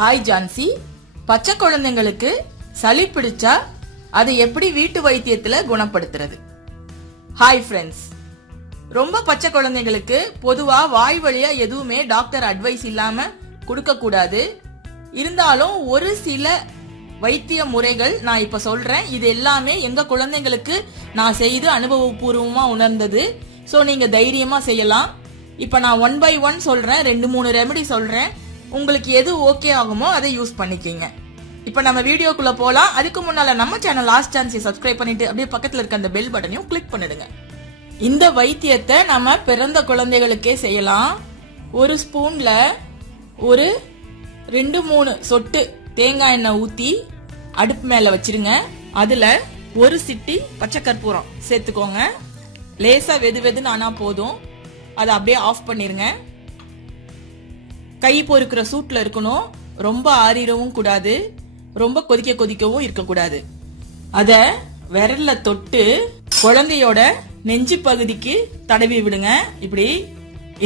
Hi Jhansi, பச்சை குழந்தைங்களுக்கு சளி பிடிச்சா அதை எப்படி வீட்டு வைத்தியத்துல குணப்படுத்துறது? ஹாய் ஃப்ரெண்ட்ஸ், ரொம்ப பச்சை குழந்தைங்களுக்கு பொதுவா வாய் வழியா எதுவுமே டாக்டர் அட்வைஸ் இல்லாம கொடுக்க கூடாது. இருந்தாலும் ஒரு சில வைத்திய முறைகள் நான் இப்ப சொல்றேன். இது எல்லாமே எங்க குழந்தைங்களுக்கு நான் செய்து அனுபவபூர்வமா உணர்ந்தது. சோ நீங்க தைரியமா செய்யலாம். இப்ப நான் 1 by 1 சொல்றேன், 2-3 ரெமெடி சொல்றேன். உங்களுக்கு எது ஓகே ஆகுமோ அதை யூஸ் பண்ணிக்கீங்க. இப்ப நம்ம வீடியோக்குள்ள போலாம். அதுக்கு முன்னால நம்ம சேனல் லாஸ்ட் சான்ஸை சப்ஸ்கிரைப் பண்ணிட்டு அப்படியே பக்கத்துல இருக்க அந்த பெல் பட்டனையும் கிளிக் பண்ணிடுங்க. இந்த வைத்தியத்தை நம்ம பிறந்த குழந்தைகளுக்கே செய்யலாம். ஒரு ஸ்பூன்ல ஒரு 2-3 சொட்டு தேங்காய் எண்ணெய் ஊத்தி அடுப்பு மேல வச்சிருங்க. அதுல ஒரு சிட்டி பச்சை கற்பூரம் சேர்த்துக்கோங்க. லேசா வெது வெதுன்னு ஆனா போதும். அதை அப்படியே ஆஃப் பண்ணிருங்க. கை பொறுக்கிற சூட்ல இருக்கணும். ரொம்ப ஆறிடவும் கூடாது, ரொம்ப கொதிக்கவும் இருக்கக்கூடாது. அத விரல்ல தொட்டு குழந்தையோட நெஞ்சு பகுதிக்கு தடவி விடுங்க. இப்படி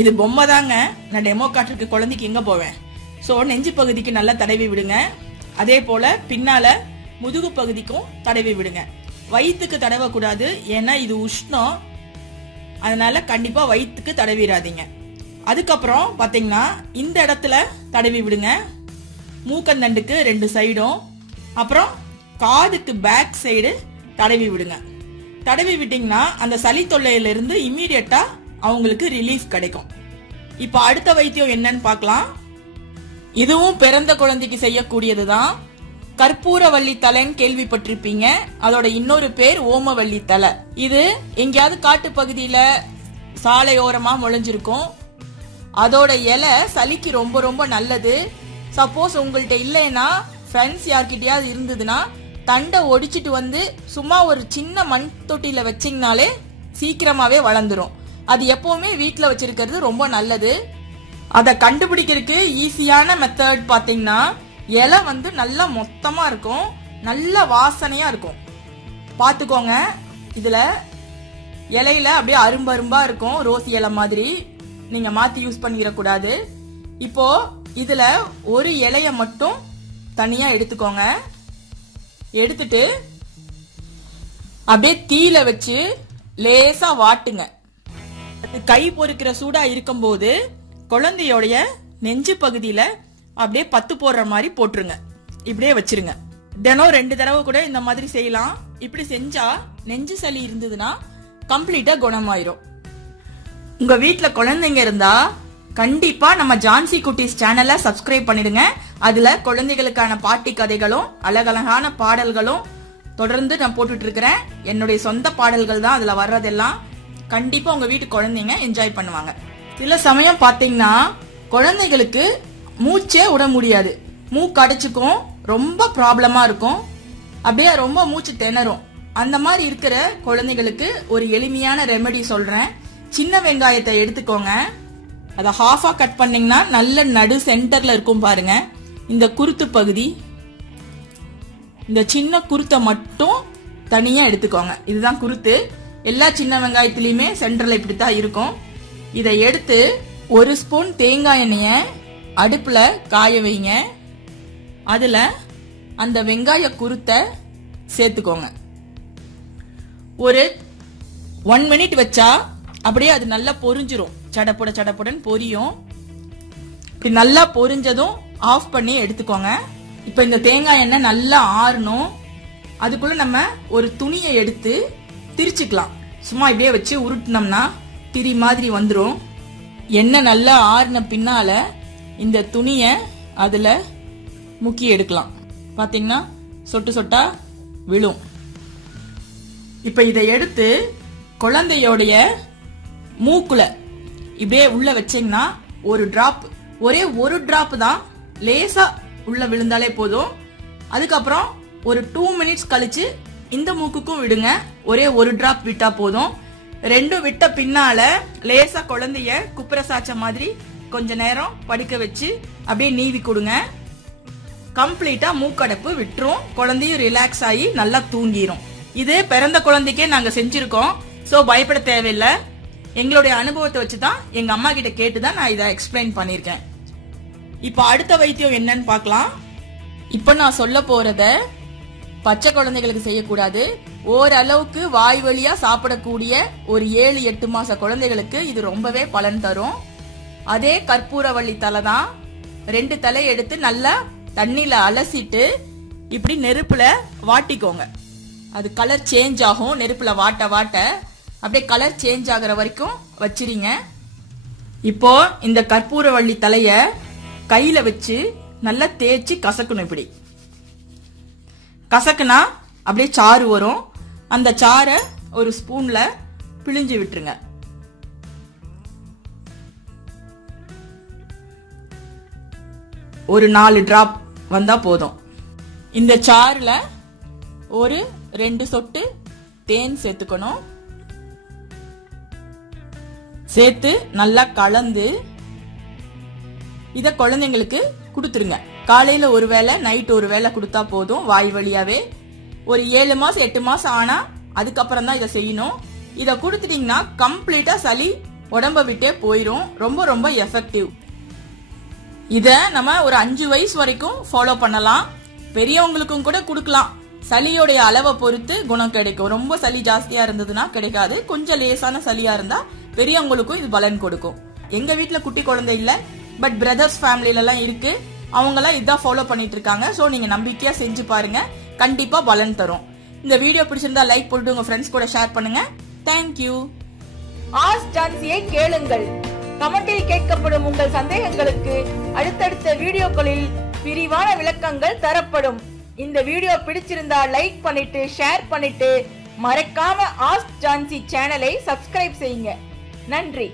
இது பொம்மை தாங்க, நான் டெமோ காட்டுறதுக்கு குழந்தைக்கு எங்க போவேன். சோ நெஞ்சு பகுதிக்கு நல்லா தடவி விடுங்க. அதே போல பின்னால முதுகு பகுதிக்கும் தடவி விடுங்க. வயிற்றுக்கு தடவ கூடாது, ஏன்னா இது உஷ்ணம். அதனால கண்டிப்பா வயிற்றுக்கு தடவிடாதீங்க. அதுக்கப்புறம் பாத்தீங்கன்னா இந்த இடத்துல தடவி விடுங்க. மூக்கந்தண்டுக்கு 2 சைடும், அப்புறம் காதுக்கு பேக் சைடு தடவி விடுங்க. தடவி விட்டீங்கன்னா அந்த சளி தொல்லையில இருந்து இம்மீடியட்டா அவங்களுக்கு ரிலீஃப் கிடைக்கும். இப்ப அடுத்த வைத்தியம் என்னன்னு பார்க்கலாம். இதுவும் பிறந்த குழந்தைக்கு செய்யக்கூடியதுதான். கற்பூரவள்ளி தலைன்னு கேள்விப்பட்டிருப்பீங்க. அதோட இன்னொரு பேர் ஓமவள்ளி தலை. இது எங்கேயாவது காட்டு பகுதியில சாலையோரமா முளைஞ்சிருக்கும். அதோட இலை சளிக்கு ரொம்ப ரொம்ப நல்லது. சப்போஸ் உங்கள்கிட்ட இல்லைன்னா ஃப்ரெண்ட்ஸ் யார்கிட்டயாவது இருந்ததுன்னா தண்டை ஒடிச்சிட்டு வந்து சும்மா ஒரு சின்ன மண் தொட்டியில வச்சிங்கனாலே சீக்கிரமாவே வளர்ந்துரும். அது எப்பவுமே வீட்டுல வச்சிருக்கிறது ரொம்ப நல்லது. அதை கண்டுபிடிக்கிறதுக்கு ஈஸியான மெத்தட் பாத்தீங்கன்னா, இலை வந்து நல்லா மொத்தமா இருக்கும், நல்ல வாசனையா இருக்கும். பாத்துக்கோங்க. இதுல இலையில அப்படியே அரும்பரும்பா இருக்கும், ரோஸ் இலை மாதிரி. நீங்க மாத்தி யூஸ் பண்ணிட கூடாது. இப்போ இதுல ஒரு இலைய மட்டும் தனியா எடுத்துக்கோங்க. எடுத்துட்டு அப்படியே தீயில வச்சு லேசா வாட்டுங்க. கை பொறுக்கிற சூடா இருக்கும் போது குழந்தையோடைய நெஞ்சு பகுதியில அப்படியே பத்து போடுற மாதிரி போட்டுருங்க. இப்படியே வச்சிருங்க. தினம் 2 தடவை கூட இந்த மாதிரி செய்யலாம். இப்படி செஞ்சா நெஞ்சு சளி இருந்ததுன்னா கம்ப்ளீட்டா குணமாயிரும். உங்க வீட்டுல குழந்தைங்க இருந்தா கண்டிப்பா நம்ம ஜான்சி குட்டீஸ் சேனலை சப்ஸ்கிரைப் பண்ணிடுங்க. அதுல குழந்தைகளுக்கான பாட்டி கதைகளும் அழகழகான பாடல்களும் தொடர்ந்து நான் போட்டுட்டு இருக்கிறேன். என்னுடைய சொந்த பாடல்கள் தான் அதுல வர்றதெல்லாம். கண்டிப்பா உங்க வீட்டு குழந்தைங்க என்ஜாய் பண்ணுவாங்க. சில சமயம் பாத்தீங்கன்னா குழந்தைகளுக்கு மூச்சே விட முடியாது, மூக்கு அடைச்சுக்கும், ரொம்ப ப்ராப்ளமா இருக்கும், அப்படியே ரொம்ப மூச்சு திணறும். அந்த மாதிரி இருக்கிற குழந்தைகளுக்கு ஒரு எளிமையான ரெமெடி சொல்றேன். சின்ன வெங்காயத்தை எடுத்துக்கோங்க. அதை ஹாஃபா கட் பண்ணீங்கன்னா நல்ல நடு சென்டர்ல இருக்கும் பாருங்க. இந்த குருத்து பகுதி, இந்த சின்ன குருத்தை மட்டும் தனியா எடுத்துக்கோங்க. இதுதான் குருத்து. எல்லா சின்ன வெங்காயத்திலயுமே சென்டர்ல இப்படித்தான் இருக்கும். இதை எடுத்து 1 ஸ்பூன் தேங்காய் எண்ணெய அடுப்புல காய வைங்க. அதுல அந்த வெங்காய குருத்தை சேர்த்துக்கோங்க. ஒரு 1 மினிட் வச்சா அப்படியே அது நல்லா பொரிஞ்சிரும். சடப்புடன் பொரியும். இப்படி நல்லா பொரிஞ்சதும் ஆஃப் பண்ணி எடுத்துக்கோங்க. இப்ப இந்த தேங்காய் எண்ணெய் நல்லா ஆறணும். அதுக்குள்ள நம்ம ஒரு துணியை எடுத்து திரிச்சுக்கலாம். சும்மா இப்படியே வச்சு உருட்டினோம்னா திரி மாதிரி வந்துடும். எண்ணெய் நல்லா ஆறின பின்னால இந்த துணிய அதுல முக்கி எடுக்கலாம். பாத்தீங்கன்னா சொட்டு சொட்டா விழும். இப்ப இதை எடுத்து குழந்தையோடைய மூக்குல இப்படியே உள்ள வச்சீங்கன்னா ஒரு டிராப், ஒரே ஒரு டிராப் தான், லேசா உள்ள விழுந்தாலே போதும். அதுக்கப்புறம் ஒரு 2 மினிட்ஸ் கழிச்சு இந்த மூக்குக்கும் விடுங்க. ஒரே ஒரு டிராப் விட்டா போதும். 2 விட்ட பின்னால லேசா குழந்தைய குப்புற சாச்ச மாதிரி கொஞ்ச நேரம் படுக்க வச்சு அப்படியே நீவி கொடுங்க. கம்ப்ளீட்டா மூக்கடைப்பு விட்டுரும். குழந்தையும் ரிலாக்ஸ் ஆகி நல்லா தூங்கிரும். இது பிறந்த குழந்தைக்கே நாங்க செஞ்சிருக்கோம். சோ பயப்பட தேவையில்லை. எங்களுடைய அனுபவத்தை வச்சுதான், எங்க அம்மா கிட்ட கேட்டுதான் நான் இதை எக்ஸ்பிளைன் பண்ணிருக்கேன். இப்ப அடுத்த வைத்தியம் என்னன்னு பார்க்கலாம். இப்ப நான் சொல்ல போறத பச்சை குழந்தைகளுக்கு செய்யக்கூடாது. ஓரளவுக்கு வாய் வழியா சாப்பிடக்கூடிய ஒரு 7-8 மாச குழந்தைகளுக்கு இது ரொம்பவே பலன் தரும். அதே கற்பூரவள்ளி தலை தான். 2 தலை எடுத்து நல்லா தண்ணில அலசிட்டு இப்படி நெருப்புல வாட்டிக்கோங்க. அது கலர் சேஞ்ச் ஆகும். நெருப்புல வாட்ட வாட்ட அப்படியே கலர் சேஞ்ச் ஆகிற வரைக்கும் வச்சிருங்க. இப்போ இந்த கற்பூரவள்ளி தலைய கையில வச்சு நல்லா தேய்ச்சி கசக்கணும். இப்படி கசக்குனா அப்படியே சாறு வரும். அந்த சாறை ஒரு ஸ்பூன்ல பிழிஞ்சு விட்டுருங்க. ஒரு 4 டிராப் வந்தா போதும். இந்த சாறுல ஒரு 2 சொட்டு தேன் சேர்த்துக்கணும். சேர்த்து நல்லா கலந்து இத குழந்தைங்களுக்கு கொடுத்துருங்க. காலையில ஒரு வேளை, நைட் ஒரு வேளை கொடுத்தா போதும். வாய் வழியாவே ஒரு 7 மாசம் 8 மாசம் ஆனா அதுக்கப்புறம் தான் இதை செய்யணும். இத கொடுத்துட்டீங்கன்னா கம்ப்ளீட்டா சளி உடம்ப விட்டே போயிரும். ரொம்ப ரொம்ப எஃபெக்டிவ். இத நம்ம ஒரு 5 வயசு வரைக்கும் ஃபாலோ பண்ணலாம். பெரியவங்களுக்கும் கூட கொடுக்கலாம். சளியோடைய அளவை பொறுத்து குணம் கிடைக்கும். ரொம்ப சளி ஜாஸ்தியா இருந்ததுன்னா கிடைக்காது. கொஞ்சம் லேசான சளியா இருந்தா பெரியவங்களுக்கும் இது பலன் கொடுக்கும். எங்க வீட்டுல குட்டி குழந்தை இல்ல, பட் பிரதர்ஸ் ஃபேமிலில எல்லாம் இருக்கு. அவங்க எல்லாம் இதான் ஃபாலோ பண்ணிட்டு இருக்காங்க. சோ நீங்க நம்பிக்கையா செஞ்சு பாருங்க, கண்டிப்பா பலன் தரும். இந்த வீடியோ பிடிச்சிருந்தா லைக் போட்டு உங்க ஃப்ரெண்ட்ஸ் கூட ஷேர் பண்ணுங்க. தேங்க்யூ. ஆஸ்க் ஜான்சியை கேளுங்கள். கமெண்டில் கேட்கப்படும் உங்கள் சந்தேகங்களுக்கு அடுத்தடுத்த வீடியோக்களில் விரிவான விளக்கங்கள் தரப்படும். இந்த வீடியோ பிடிச்சிருந்தா லைக் பண்ணிட்டு ஷேர் பண்ணிட்டு மறக்காம ஆஸ்க் ஜான்சி சேனலை சப்ஸ்கிரைப் செய்யுங்க. நன்றி.